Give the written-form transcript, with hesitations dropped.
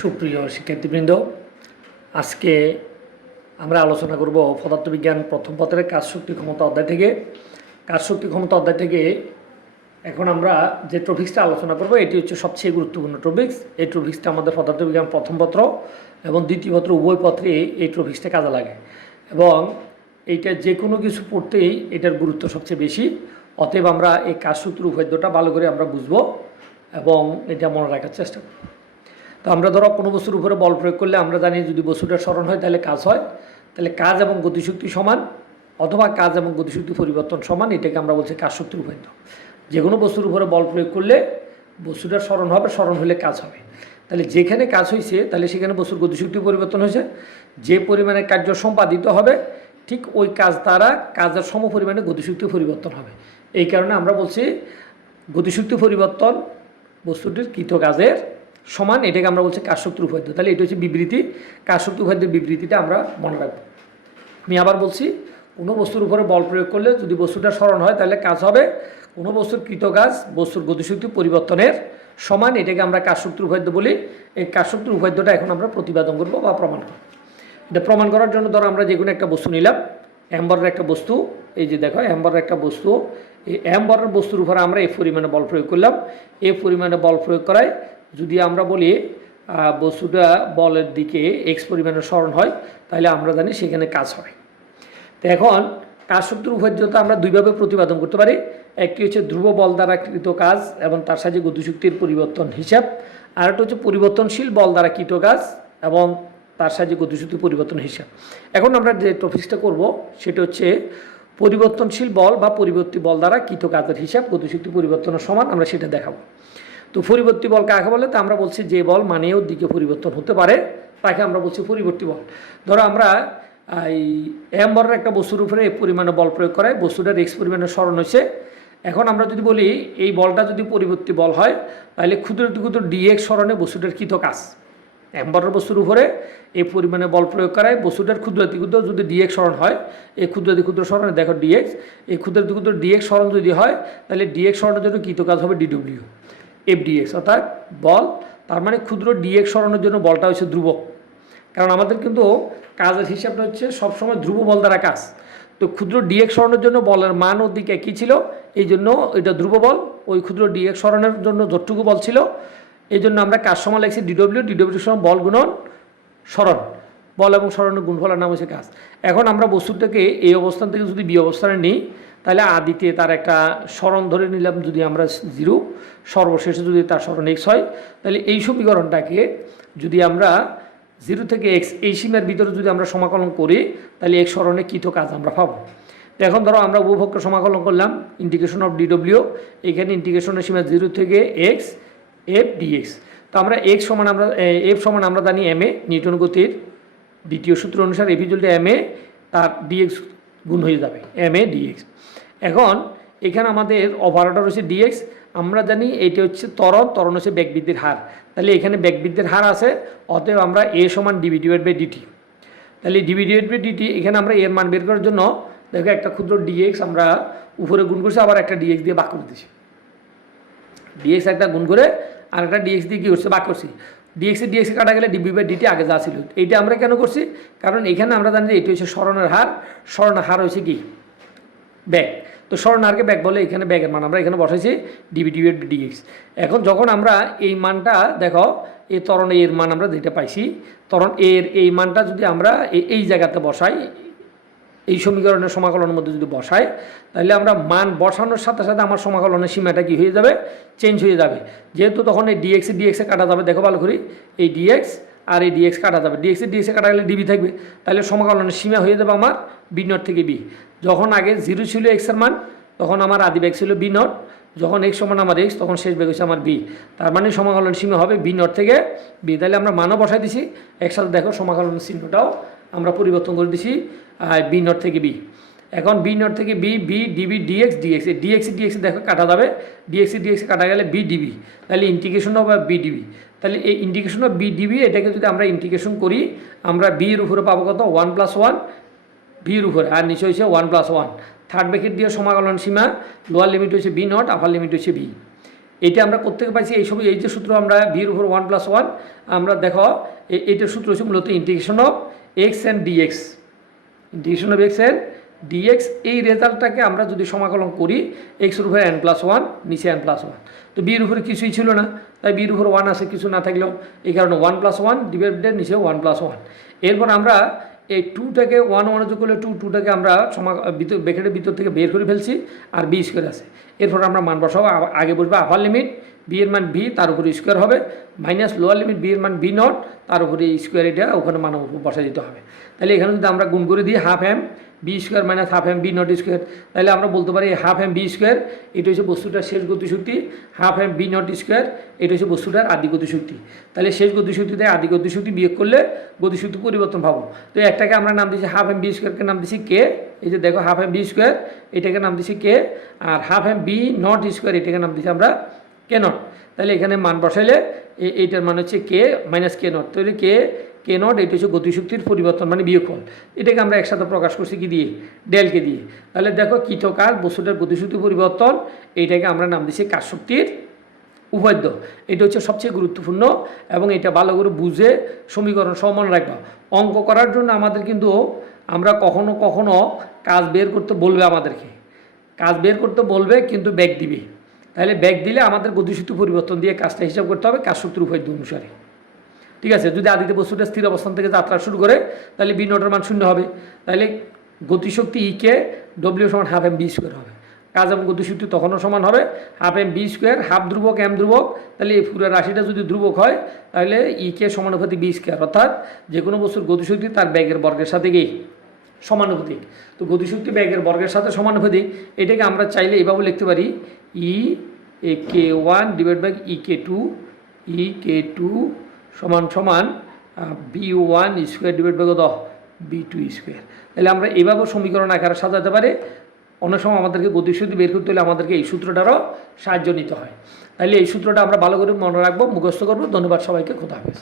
সুপ্রিয় শিক্ষার্থীবৃন্দ, আজকে আমরা আলোচনা করব পদার্থবিজ্ঞান প্রথম পত্রের কাজ শক্তি ক্ষমতা অধ্যায় থেকে। কাজ শক্তি ক্ষমতা অধ্যায় থেকে এখন আমরা যে টপিক্সটা আলোচনা করব এটি হচ্ছে সবচেয়ে গুরুত্বপূর্ণ টপিক্স। এই টপিক্সটা আমাদের পদার্থবিজ্ঞান প্রথম পত্র এবং দ্বিতীয় পত্র উভয় পত্রে এই টপিক্সটা কাজে লাগে এবং এইটা যে কোনো কিছু পড়তেই এটার গুরুত্ব সবচেয়ে বেশি। অতএব আমরা এই কাজ সূত্র উপাদ্যটা ভালো করে আমরা বুঝবো এবং এটা মনে রাখার চেষ্টা করব। তো আমরা ধরো কোনো বস্তুর উপরে বল প্রয়োগ করলে আমরা জানি যদি বস্তুটা স্মরণ হয় তাহলে কাজ হয়, তাহলে কাজ এবং গতিশক্তি সমান অথবা কাজ এবং গতিশক্তি পরিবর্তন সমান, এটাকে আমরা বলছি কাজ শক্তির উপাদ্য। যে কোনো বস্তুর উপরে বল প্রয়োগ করলে বস্তুটা স্মরণ হবে, স্মরণ হলে কাজ হবে। তাহলে যেখানে কাজ হয়েছে তাহলে সেখানে বস্তুর গতিশক্তি পরিবর্তন হয়েছে, যে পরিমাণে কার্য সম্পাদিত হবে ঠিক ওই কাজ দ্বারা কাজের সম পরিমাণে গতিশক্তি পরিবর্তন হবে। এই কারণে আমরা বলছি গতিশক্তি পরিবর্তন বস্তুটির কৃত কাজের সমান, এটাকে আমরা বলছি কাজ শক্তির উপাদ্য। তাহলে এটা হচ্ছে বিবৃতি, কাজ শক্তি উপাদ্যের বিবৃতিটা আমরা মনে রাখবো। আমি আবার বলছি, কোনো বস্তুর উপরে বল প্রয়োগ করলে যদি বস্তুটা স্মরণ হয় তাহলে কাজ হবে, কোনো বস্তুর কৃত কাজ বস্তুর গতিশক্তি পরিবর্তনের সমান, এটাকে আমরা কাজ শক্তির উপাদ্য বলি। এই কাজ শক্তির উপাদ্যটা এখন আমরা প্রতিপাদন করবো বা প্রমাণ করবো। এটা প্রমাণ করার জন্য ধরো আমরা যে কোনো একটা বস্তু নিলাম, অ্যাম্বরের একটা বস্তু, এই যে দেখো অ্যাম্বরের একটা বস্তু, এই অ্যাম্বরের বস্তুর উপরে আমরা এই পরিমাণে বল প্রয়োগ করলাম। এই পরিমাণে বল প্রয়োগ করায় যদি আমরা বলি বস্তুটা বলের দিকে এক্স পরিমাণে স্মরণ হয় তাহলে আমরা জানি সেখানে কাজ হয়। তো এখন কাজ শক্তির উপাদ্যতা আমরা দুইভাবে প্রতিপাদন করতে পারি। একটি হচ্ছে ধ্রুব বল দ্বারা কৃত কাজ এবং তার সাথে গতিশক্তির পরিবর্তন হিসাব, আর একটা হচ্ছে পরিবর্তনশীল বল দ্বারা কৃত কাজ এবং তার সাহায্যে গতিশক্তি পরিবর্তন হিসাব। এখন আমরা যে টপিক্সটা করব সেটা হচ্ছে পরিবর্তনশীল বল বা পরিবর্তী বল দ্বারা কৃত কাজের হিসাব গতিশক্তি পরিবর্তনের সমান, আমরা সেটা দেখাবো। তো পরিবর্তী বল কাকে বলে? তা আমরা বলছি যে বল মানেও দিকে পরিবর্তন হতে পারে তাকে আমরা বলছি পরিবর্তী বল। ধরো আমরা এই অ্যাম্বরের একটা বস্তুর উপরে এই পরিমাণে বল প্রয়োগ করায় বস্তুটার এক্স পরিমাণে স্মরণ হয়েছে। এখন আমরা যদি বলি এই বলটা যদি পরিবর্তী বল হয় তাহলে ক্ষুদ্র ক্ষুদ্র ডিএক্স স্মরণে বস্তুটার কৃত কাজ। অ্যাম্বরের বস্তুর উপরে এই পরিমাণে বল প্রয়োগ করায় বস্তুটার ক্ষুদ্রাতি ক্ষুদ্র যদি ডিএক্স স্মরণ হয়, এই ক্ষুদ্রাতি ক্ষুদ্র স্মরণে দেখো ডিএক্স, এই ক্ষুদ্রাতি ক্ষুদ্র ডিএক্স স্মরণ যদি হয় তাহলে ডিএক্স স্মরণের জন্য কৃত কাজ হবে ডিডব্লিউ এফ ডিএক্স, অর্থাৎ বল। তার মানে ক্ষুদ্র ডিএক্স স্মরণের জন্য বলটা হচ্ছে ধ্রুবক, কারণ আমাদের কিন্তু কাজের হিসাবটা হচ্ছে সবসময় ধ্রুব বল দ্বারা কাজ। তো ক্ষুদ্র ডিএক্স স্মরণের জন্য বলের মান ওর দিকে একই ছিল, এই জন্য এটা ধ্রুব বল। ওই ক্ষুদ্র ডিএক্স স্মরণের জন্য যতটুকু বল ছিল এই জন্য আমরা কাজ সমান লিখছি ডিডব্লিউ সমান বল গুণন স্মরণ। বল এবং স্মরণের গুণফলের নাম হচ্ছে কাজ। এখন আমরা বস্তুটাকে এই অবস্থান থেকে যদি বি অবস্থানে নিই তাহলে আদিতে তার একটা স্মরণ ধরে নিলাম যদি আমরা 0, সর্বশেষে যদি তার স্মরণ এক্স হয় তাহলে এই সমীকরণটাকে যদি আমরা 0 থেকে এক্স এই সীমার ভিতরে যদি আমরা সমাকলন করি তাহলে এক স্মরণে কৃত কাজ আমরা পাবো। তো এখন ধরো আমরা উভপক্ষ সমাকলন করলাম ইন্টিগ্রেশন অফ ডিডব্লিউ, এখানে ইন্টিগ্রেশনের সীমা 0 থেকে এক্স এফ ডিএক্স। তো আমরা এফ সমান আমরা জানি এম এ, নিউটন গতির দ্বিতীয় সূত্র অনুসারে F equal to M A, তার ডিএক্স গুণ হয়ে যাবে এম এ ডিএক্স। এখন এখানে আমাদের অপারেটর হচ্ছে ডিএক্স, আমরা জানি এইটা হচ্ছে ত্বরণ হচ্ছে বেগবৃদ্ধির হার, তাহলে এখানে বেগবৃদ্ধির হার আছে, অতএব আমরা এ সমান ডিভি ডিভাইড বাই ডিটি। তাহলে ডিভি ডিভাইড বাই ডিটি এখানে আমরা এর মান বের করার জন্য দেখো একটা ক্ষুদ্র ডিএক্স আমরা উপরে গুণ করছি, আবার একটা ডিএক্স দিয়ে বাক করে দিচ্ছি। ডিএক্স একটা গুণ করে আর একটা ডিএক্স দিয়ে কী করছে বাক করছি। ডিএক্স কাটা গেলে ডিবি বাই ডিটি আগে যা ছিল। এইটা আমরা কেন করছি? কারণ এখানে আমরা জানি যে এটি হচ্ছে স্মরণের হার, স্মরণের হার হচ্ছে কি ব্যাগ। তো স্মরণের হারকে ব্যাগ বলে, এখানে ব্যাগের মান আমরা এখানে বসাইছি ডিবি ডিভাইড বাই ডিএক্স। এখন যখন আমরা এই মানটা দেখো এই ত্বরণ এর মান আমরা যেটা পাইছি, ত্বরণ এর এই মানটা যদি আমরা এই জায়গাতে বসাই, এই সমীকরণের সমাকলনের মধ্যে যদি বসাই তাহলে আমরা মান বসানোর সাথে সাথে আমার সমাকলনের সীমাটা কি হয়ে যাবে? চেঞ্জ হয়ে যাবে। যেহেতু তখন এই ডিএক্সে কাটা যাবে, দেখো ভালো করি এই ডিএক্স আর এই ডিএক্স কাটা যাবে, ডিএক্সে কাটা গেলে ডিবি থাকবে, তাহলে সমাকলনের সীমা হয়ে যাবে আমার বি নট থেকে বি। যখন আগে 0 ছিল এক্সের মান তখন আমার আদি বেগ ছিল বি নট, যখন এক্স সমান আমার এক্স তখন শেষ বেগ হচ্ছে আমার বি, তার মানে সমাকলন সীমা হবে বি নট থেকে বি। তাহলে আমরা মানও বসাই দিছি, একসাথে দেখো সমাকলন চিহ্নটাও আমরা পরিবর্তন করে দিছি বি নট থেকে বি। এখন বি নট থেকে বি ডিবি ডিএক্স ডিএক্স দেখো কাটা যাবে, ডিএক্স কাটা গেলে বি ডিবি, তাহলে ইন্টিগ্রেশন অফ বি ডিবি। তাহলে এই ইন্টিগ্রেশন অফ বি ডিবি এটাকে যদি আমরা ইন্টিগ্রেশন করি আমরা বির উপরে পাবো কত? 1+1 বির উপরে, আর নিচে হচ্ছে 1+1। থার্ড ব্র্যাকেট দিয়ে সমাকলন সীমা লোয়ার লিমিট হচ্ছে বি নট, আপার লিমিট হচ্ছে বি। এইটা আমরা কোত্থেকে পাইছি এই যে সূত্র আমরা ভির উপর 1+1 আমরা দেখো এইটার সূত্র হচ্ছে মূলত integration of X and DX, integration of X and DX. এই রেজাল্টটাকে আমরা যদি সমাকলন করি এক্সের উপরে n+1 নিচে n+1, তো বির উপরে কিছুই ছিল না, তাই বির উপরে 1 আছে, কিছু না থাকলেও এই কারণে 1+1 ডিভাইডেড নিচে 1+1। এরপর আমরা এই 2টাকে 1 যোগ করলে 2টাকে আমরা ব্র্যাকেটের ভিতর থেকে বের করে ফেলছি, আর বি স্কোয়ার আছে। এরপর আমরা মান বসাবো, আগে বসবো আপার লিমিট বি এর মান ভি, তার উপরে স্কোয়ার হবে, মাইনাস লোয়ার লিমিট বি এর মান বি নট, তার উপরে স্কোয়ার, এটা ওখানে মান বসা দিতে হবে। তাহলে এখানে যদি আমরা গুণ করে দিই half M V square minus half M V naught square, তাহলে আমরা বলতে পারি হাফ এম বি স্কোয়ার এটা হচ্ছে বস্তুটার শেষ গতিশক্তি, half M V naught square এটা হচ্ছে বস্তুটার আদি গতিশক্তি। তাহলে শেষ গতিশক্তি থেকে আদি গতিশক্তি বিয়োগ করলে গতিশক্তি পরিবর্তন পাবো। তো একটাকে আমরা নাম দিচ্ছি হাফ এম বি স্কোয়ারকে নাম দিচ্ছি কে, এই যে দেখো হাফ এম বি স্কোয়ার এটাকে নাম দিচ্ছি কে, আর half M V naught square এটাকে নাম দিচ্ছি আমরা কে নট। তাহলে এখানে মান বসাইলে এইটার মান হচ্ছে কে মাইনাস কে নট, তাহলে কে নট এটা হচ্ছে গতিশক্তির পরিবর্তন মানে বিয়োগফল। এটাকে আমরা একসাথে প্রকাশ করছি কি দিয়ে, ডেলকে দিয়ে। তাহলে দেখো কৃতকার বস্তুটার গতিশক্তি পরিবর্তন, এইটাকে আমরা নাম দিচ্ছি কাজশক্তির উপাদ্য। এটা হচ্ছে সবচেয়ে গুরুত্বপূর্ণ এবং এটা ভালো করে বুঝে সমীকরণ সমান রাখবা। অঙ্ক করার জন্য আমাদের কিন্তু আমরা কখনো কখনো কাজ বের করতে বলবে, আমাদেরকে কাজ বের করতে বলবে কিন্তু ব্যাক দিবে। তাহলে ব্যাক দিলে আমাদের গতিশক্তি পরিবর্তন দিয়ে কাজটা হিসাব করতে হবে কাজশক্তির উপাদ্য অনুসারে। ঠিক আছে, যদি আদিতে বস্তুটা স্থির অবস্থান থেকে যাত্রা শুরু করে তাহলে বি নটের মান 0 হবে। তাহলে গতিশক্তি ইকে ডব্লিউ সমান হাফ এম বি স্কোয়ার হবে। কাজ এবং গতিশক্তি তখনও সমান হবে half M V square, half ধ্রুবক এম ধ্রুবক, তাহলে এই পুরো রাশিটা যদি ধ্রুবক হয় তাহলে ইকে সমানুপাতিক বি স্কোয়ার, অর্থাৎ যে কোনো বস্তুর গতিশক্তি তার ব্যাগের বর্গের সাথে কি সমানুপাতিক। তো গতিশক্তি ব্যাগের বর্গের সাথে সমানুপাতিক, এটাকে আমরা চাইলে এভাবে লিখতে পারি E A K one divide by E K two, E K two সমান সমান B one square divide by কত বি টু স্কোয়ার। তাহলে আমরা এভাবে সমীকরণ আকারে সাজাতে পারি। অনেক সময় আমাদেরকে গতিশক্তি বের করতে হলে আমাদেরকে এই সূত্রটারও সাহায্য নিতে হয়। তাহলে এই সূত্রটা আমরা ভালো করে মনে রাখবো, মুখস্থ করবো। ধন্যবাদ সবাইকে, খোদা হাফেজ।